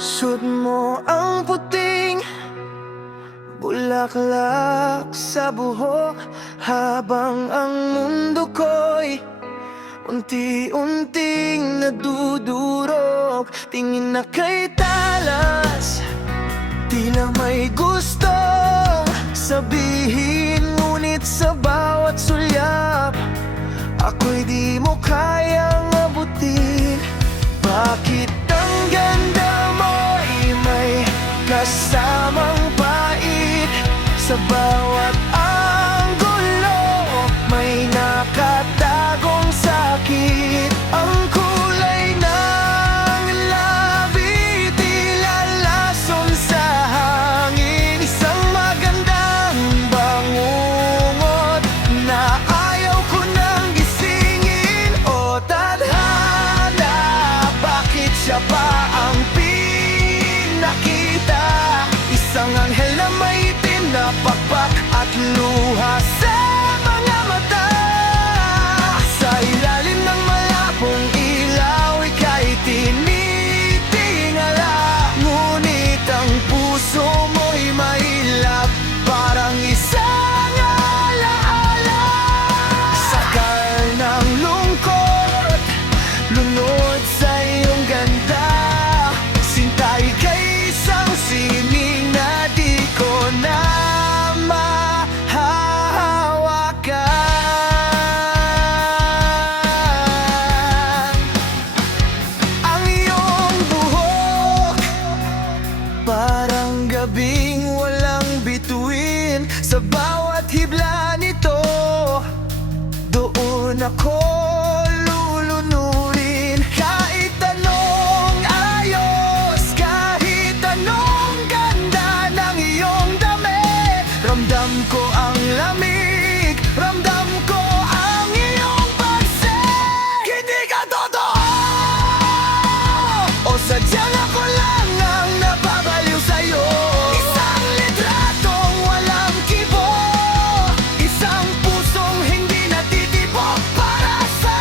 Suot mo ang puting bulaklak sa buhok, habang ang mundo ko'y unti-unting nadudurog. Tingin na kay talas, tila may gustong sabihin, ngunit sa bawat sulyap ako'y di mo kayang abutin. Bakit ang ganda mo'y may kasamang pait? Sa bawat anggulo may nakatagong sakit. Ang kulay ng labi tila lason sa hangin. Isang magandang bangungot na ayaw ko nang gisingin. O tadhana, bakit siya pa ang pinakita? Isang anghel na may itim na pakpak at luha sa mga mata. Sa ilalim ng malabong ilaw, ika'y tinitingala, ngunit ang puso mo'y mailap, parang isang alaala. Sakal ng lungkot, lunod sa iyong ganda. Sintay kay isang sining na di ko na mahahawakan. Ang iyong buhok, parang gabing walang bituin. Sa bawat hibla nito, doon ako lulunurin. Kahit anong ayos, kahit anong ganda ng iyong dami, ramdam ko ang lamig, ramdam ko ang iyong pagsik. Hindi ka totoo, o sadyang ako lang ang nababaliw sa'yo. Isang litratong walang kibo, isang pusong hindi natitibok para sa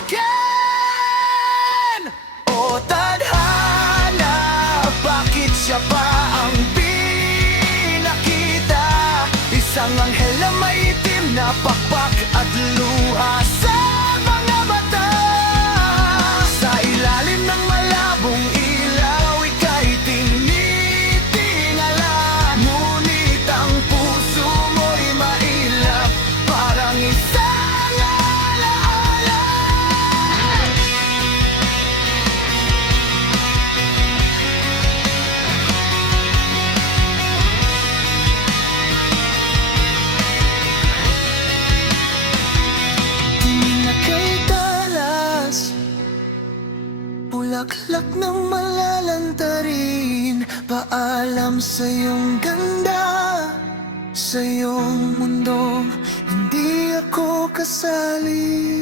akin. O tadhana, bakit siya pa ang pinakita? Isang anghel na may itim na pakpak at luha sa mga mata. Sa ilalim ng malabong ilaw, ika'y tinitingala, ngunit ang puso mo'y mailap, parang isang alaala. Tingin na kay talas, bulaklak na malalantarin. Paalam sa iyong ganda, sa iyong mundong hindi ako kasali.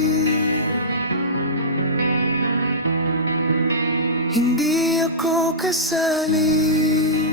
Hindi ako kasali.